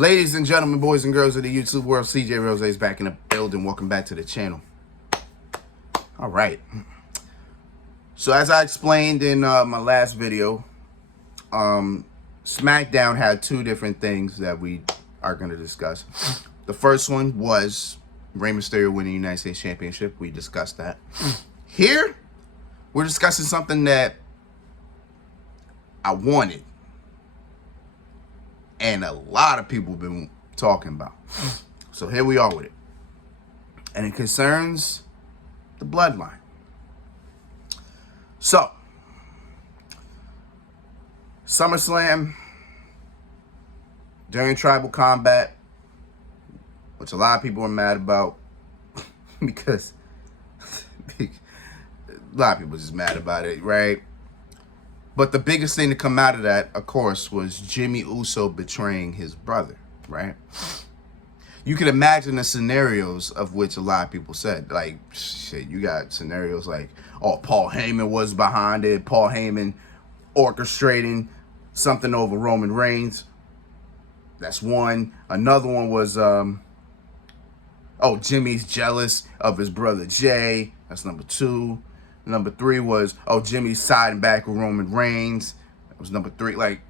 Ladies and gentlemen, boys and girls of the YouTube world, CJ Rose is back in the building. Welcome back to the channel. All right. So as I explained in my last video, SmackDown had two different things that we are going to discuss. The first one was Rey Mysterio winning the United States Championship. We discussed that. Here, we're discussing something that I wanted, and a lot of people have been talking about. So here we are with it. And it concerns the bloodline. So, SummerSlam, during Tribal Combat, which a lot of people are mad about, because a lot of people are just mad about it, right? But the biggest thing to come out of that, of course, was Jey Uso betraying his brother, right? You can imagine the scenarios of which a lot of people said. Like, shit, you got scenarios like, oh, Paul Heyman was behind it. Paul Heyman orchestrating something over Roman Reigns. That's one. Another one was, Jimmy's jealous of his brother Jey. That's number two. Number three was, Jimmy's siding back with Roman Reigns. That was number three. Like,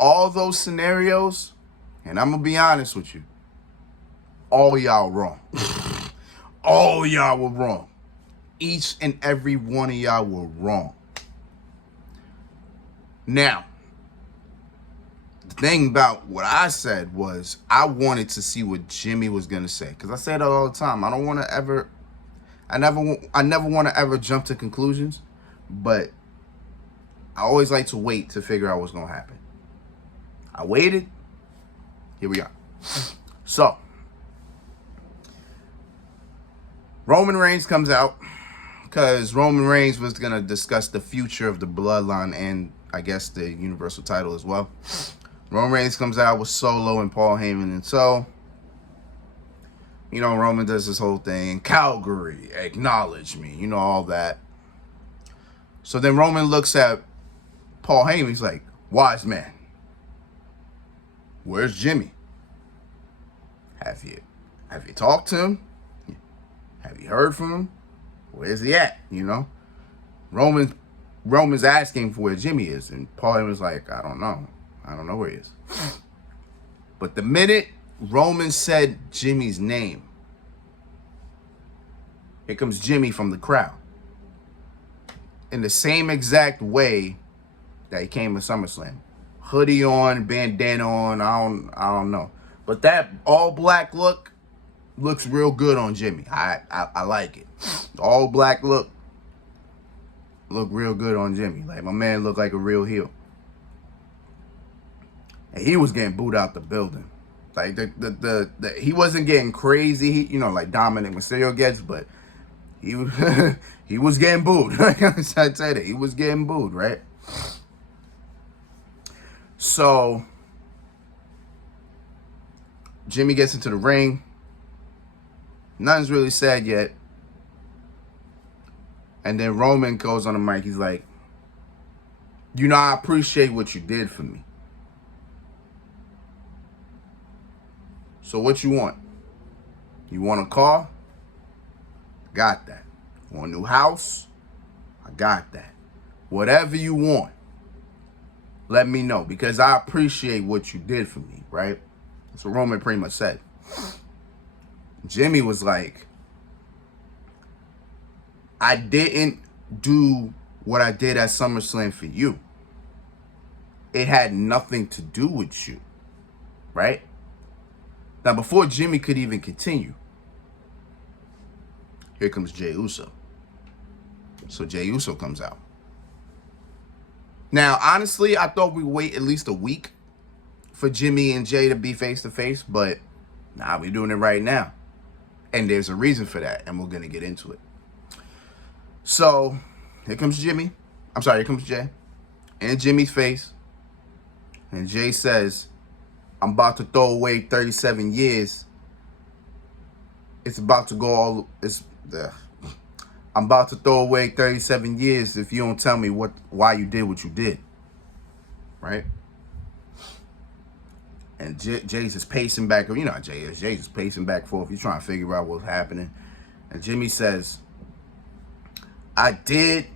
all those scenarios, and I'm going to be honest with you, all y'all wrong. All y'all were wrong. Each and every one of y'all were wrong. Now, the thing about what I said was I wanted to see what Jimmy was going to say. Because I say that all the time. I don't want to ever... I never want to ever jump to conclusions, but I always like to wait to figure out what's going to happen. I waited. Here we are. So, Roman Reigns comes out because Roman Reigns was going to discuss the future of the bloodline and, I guess, the Universal title as well. Roman Reigns comes out with Solo and Paul Heyman, and so... You know, Roman does this whole thing. Calgary, acknowledge me. You know, all that. So then Roman looks at Paul Heyman. He's like, wise man, where's Jimmy? Have you talked to him? Have you heard from him? Where's he at? You know? Roman's asking for where Jimmy is. And Paul Heyman's like, I don't know. I don't know where he is. But the minute Roman said Jimmy's name, here comes Jimmy from the crowd. In the same exact way that he came to SummerSlam. Hoodie on, bandana on, I don't know. But that all black look looks real good on Jimmy. I like it. All black look real good on Jimmy. Like, my man looked like a real heel. And he was getting booed out the building. Like, he wasn't getting crazy, like Dominic Mysterio gets, but he was getting booed. Like I said, he was getting booed, right? So, Jimmy gets into the ring. Nothing's really said yet. And then Roman goes on the mic. He's like, I appreciate what you did for me. So what you want? You want a car? Got that. Want a new house? I got that. Whatever you want, let me know, because I appreciate what you did for me, right? That's what Roman pretty much said. Jimmy was like, I didn't do what I did at SummerSlam for you. It had nothing to do with you, right? Now, before Jimmy could even continue, here comes Jey Uso. So Jey Uso comes out. Now, honestly, I thought we'd wait at least a week for Jimmy and Jey to be face-to-face, but nah, we're doing it right now. And there's a reason for that, and we're going to get into it. So, here comes Jimmy. Here comes Jey. In Jimmy's face. And Jey says, I'm about to throw away 37 years. It's about to go all... I'm about to throw away 37 years if you don't tell me why you did what you did. Right? And And Jey's just pacing back. You know how Jey is. Jey's just pacing back and forth. He's trying to figure out what's happening. And Jimmy says, I did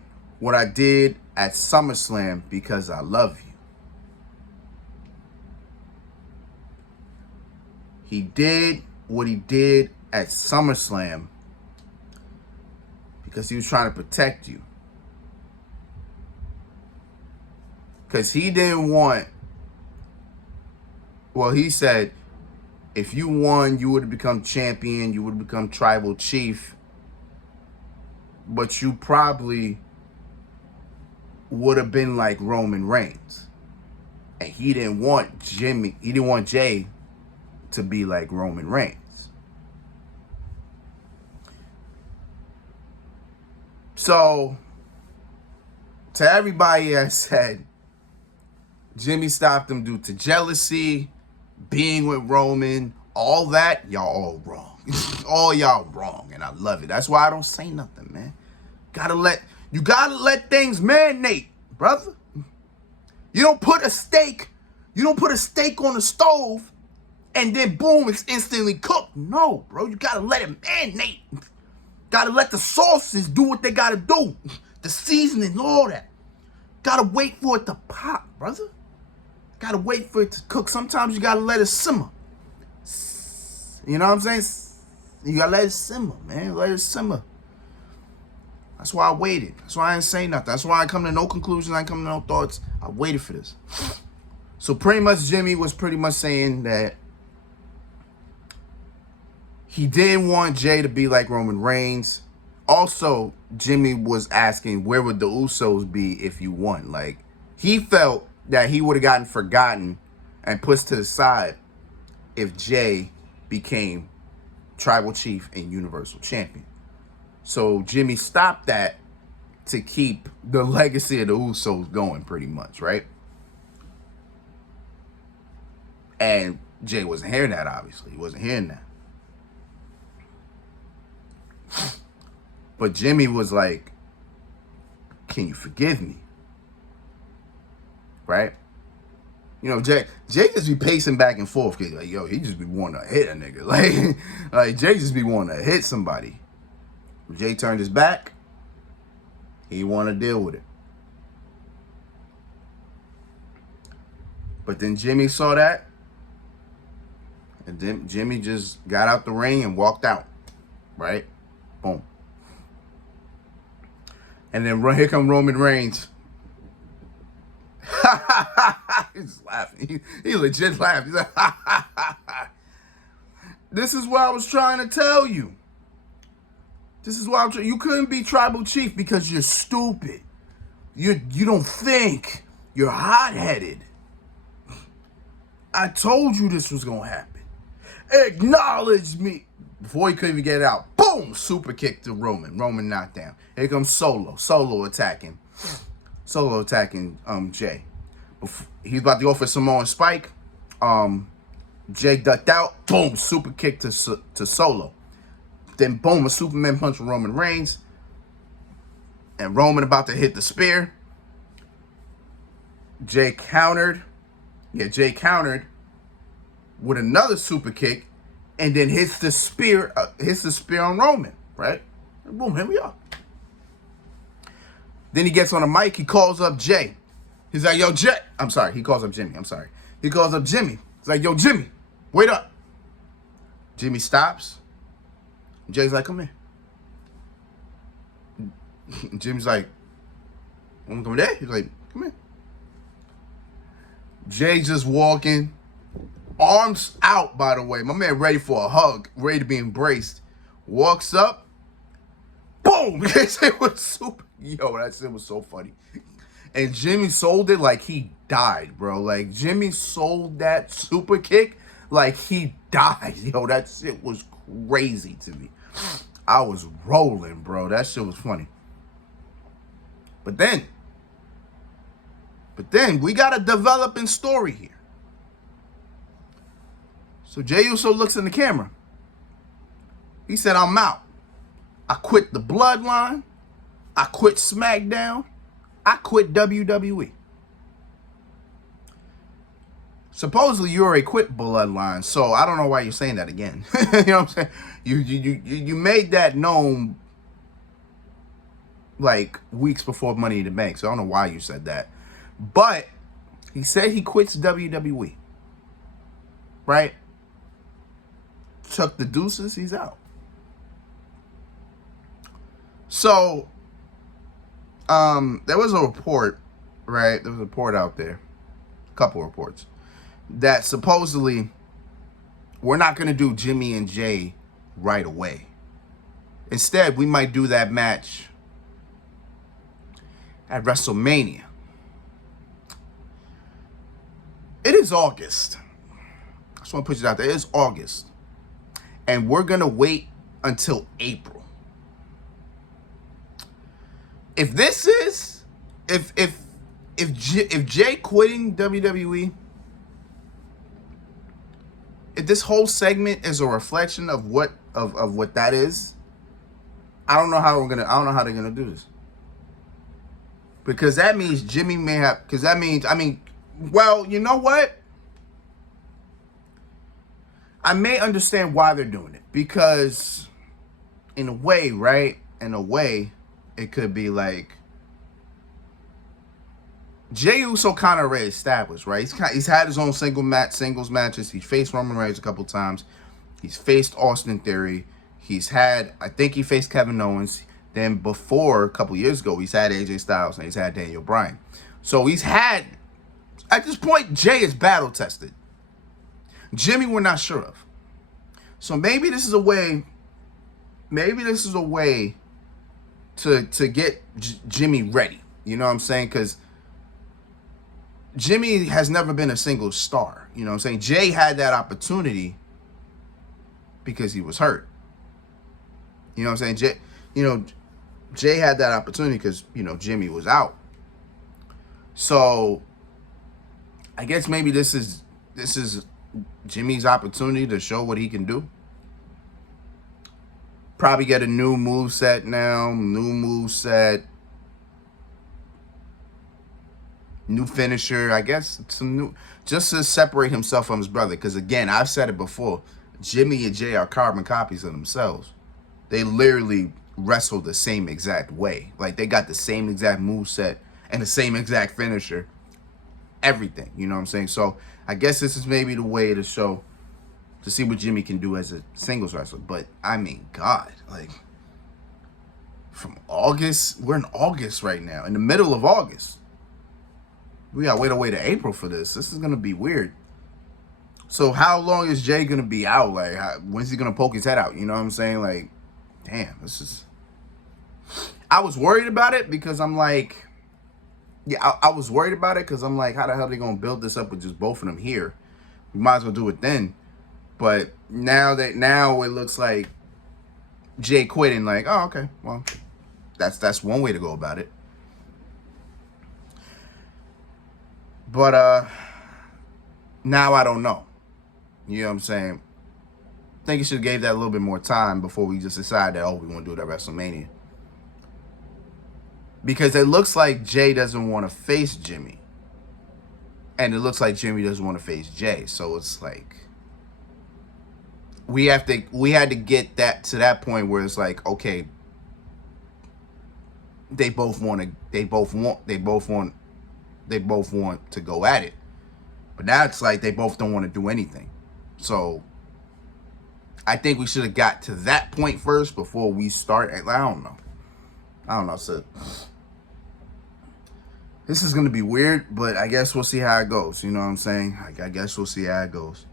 what I did at SummerSlam because I love you. He did what he did at SummerSlam because he was trying to protect you. Because he didn't want, well, he said, if you won, you would have become champion, you would have become tribal chief, but you probably would have been like Roman Reigns. And he didn't want Jey to be like Roman Reigns. So, to everybody that said Jimmy stopped him due to jealousy, being with Roman, all that, y'all all wrong. All y'all wrong, and I love it. That's why I don't say nothing, man. You gotta let things marinate, brother. You don't put a steak on the stove and then boom, it's instantly cooked. No, bro, you gotta let it marinate. Gotta let the sauces do what they gotta do. The seasoning, all that. Gotta wait for it to pop, brother. Gotta wait for it to cook. Sometimes you gotta let it simmer. You know what I'm saying? You gotta let it simmer, man. Let it simmer. That's why I waited. That's why I didn't say nothing. That's why I come to no conclusion. I ain't come to no thoughts. I waited for this. So pretty much Jimmy was pretty much saying that he didn't want Jey to be like Roman Reigns. Also, Jimmy was asking, where would the Usos be if you won? Like, he felt that he would have gotten forgotten and pushed to the side if Jey became tribal chief and universal champion. So Jimmy stopped that to keep the legacy of the Usos going, pretty much, right? And Jey wasn't hearing that, obviously. He wasn't hearing that. But Jimmy was like, can you forgive me? Right? You know, Jey just be pacing back and forth. Cause like, yo, he just be wanting to hit a nigga. Like Jey just be wanting to hit somebody. Jey turned his back. He didn't want to deal with it. But then Jimmy saw that. And then Jimmy just got out the ring and walked out. Right? Boom. And then here come Roman Reigns. He's laughing. He legit laughed. He's like, this is what I was trying to tell you. This is why you couldn't be tribal chief because you're stupid. You don't think. You're hot-headed. I told you this was going to happen. Acknowledge me. Before he could even get it out, boom, super kick to Roman. Roman knocked down. Here comes Solo. Solo attacking Jey. He's about to go for Samoan Spike. Jey ducked out. Boom, super kick to Solo. Then boom, a Superman punch from Roman Reigns. And Roman about to hit the spear. Jey countered. Yeah, Jey countered with another super kick. And then hits the spear on Roman, right? And boom, here we are. Then he gets on the mic. He calls up Jey. He's like, yo, Jey. I'm sorry. He calls up Jimmy. I'm sorry. He calls up Jimmy. He's like, yo, Jimmy, wait up. Jimmy stops. Jey's like, come here. Jimmy's like, wanna come there? He's like, come here. Jey just walking. Arms out, by the way. My man ready for a hug. Ready to be embraced. Walks up. Boom! It was super. Yo, that shit was so funny. And Jimmy sold it like he died, bro. Like, Jimmy sold that super kick like he died. Yo, that shit was crazy to me. I was rolling, bro. That shit was funny. But then we got a developing story here. So Jey Uso looks in the camera. He said, I'm out. I quit the Bloodline. I quit SmackDown. I quit WWE. Supposedly you already quit Bloodline, so I don't know why you're saying that again. You know what I'm saying? You made that known like weeks before Money in the Bank, so I don't know why you said that. But he said he quits WWE, right? Chuck the deuces, he's out. So, there was a report, right? There was a report out there, a couple reports, that supposedly we're not going to do Jimmy and Jey right away. Instead, we might do that match at WrestleMania. It is August. I just want to put it out there. It is August. And we're going to wait until April. If this is, if Jey quitting WWE, if this whole segment is a reflection of what that is, I don't know how they're gonna do this. Because that means Jimmy may have, because that means, well, you know what? I may understand why they're doing it. Because in a way, right? In a way, it could be like Jey Uso kind of already established, right? He's had his own singles matches. He faced Roman Reigns a couple times. He's faced Austin Theory. I think he faced Kevin Owens. Then before, a couple years ago, he's had AJ Styles and he's had Daniel Bryan. So he's had, at this point, Jey is battle tested. Jimmy, we're not sure of. So maybe this is a way to get Jimmy ready. You know what I'm saying? Because Jimmy has never been a single star. You know what I'm saying? Jey had that opportunity because he was hurt. You know what I'm saying? Jey had that opportunity because, Jimmy was out. So I guess maybe this is Jimmy's opportunity to show what he can do. Probably get a new moveset now, new finisher, I guess some new, just to separate himself from his brother. Because again, I've said it before, Jimmy and Jey are carbon copies of themselves. They literally wrestle the same exact way. Like they got the same exact moveset and the same exact finisher. Everything, you know what I'm saying? So I guess this is maybe the way to show, to see what Jimmy can do as a singles wrestler. But God, like from August, we're in August right now, in the middle of August. We gotta wait away to April for this. This is gonna be weird. So how long is Jey gonna be out? Like, when's he gonna poke his head out? You know what I'm saying? Like, damn, this is. I was worried about it because I'm like, I was worried about it because I'm like, how the hell are they gonna build this up with just both of them here? We might as well do it then. But now it looks like Jey quitting. Like, oh, okay, well, that's one way to go about it. But now I don't know. You know what I'm saying? I think you should have gave that a little bit more time before we just decided that, we want to do it at WrestleMania. Because it looks like Jey doesn't want to face Jimmy. And it looks like Jimmy doesn't want to face Jey. So it's like we had to get that to that point where it's like, okay, they both want to go at it. But now it's like they both don't want to do anything. So I think we should have got to that point first before we start. I don't know. So this is going to be weird, but I guess we'll see how it goes. You know what I'm saying? I guess we'll see how it goes.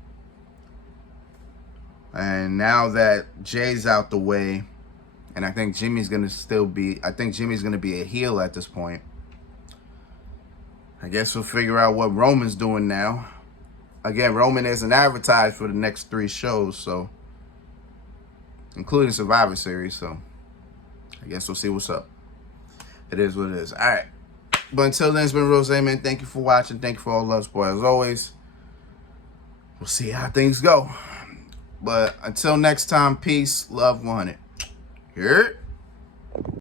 And now that Jey's out the way, and I think Jimmy's going to be a heel at this point. I guess we'll figure out what Roman's doing now. Again, Roman isn't advertised for the next 3 shows, so including Survivor Series, so I guess we'll see what's up. It is what it is. All right. But until then, it's been Rose, man. Thank you for watching. Thank you for all the love, support, as always. We'll see how things go. But until next time, peace, love, 100. Here.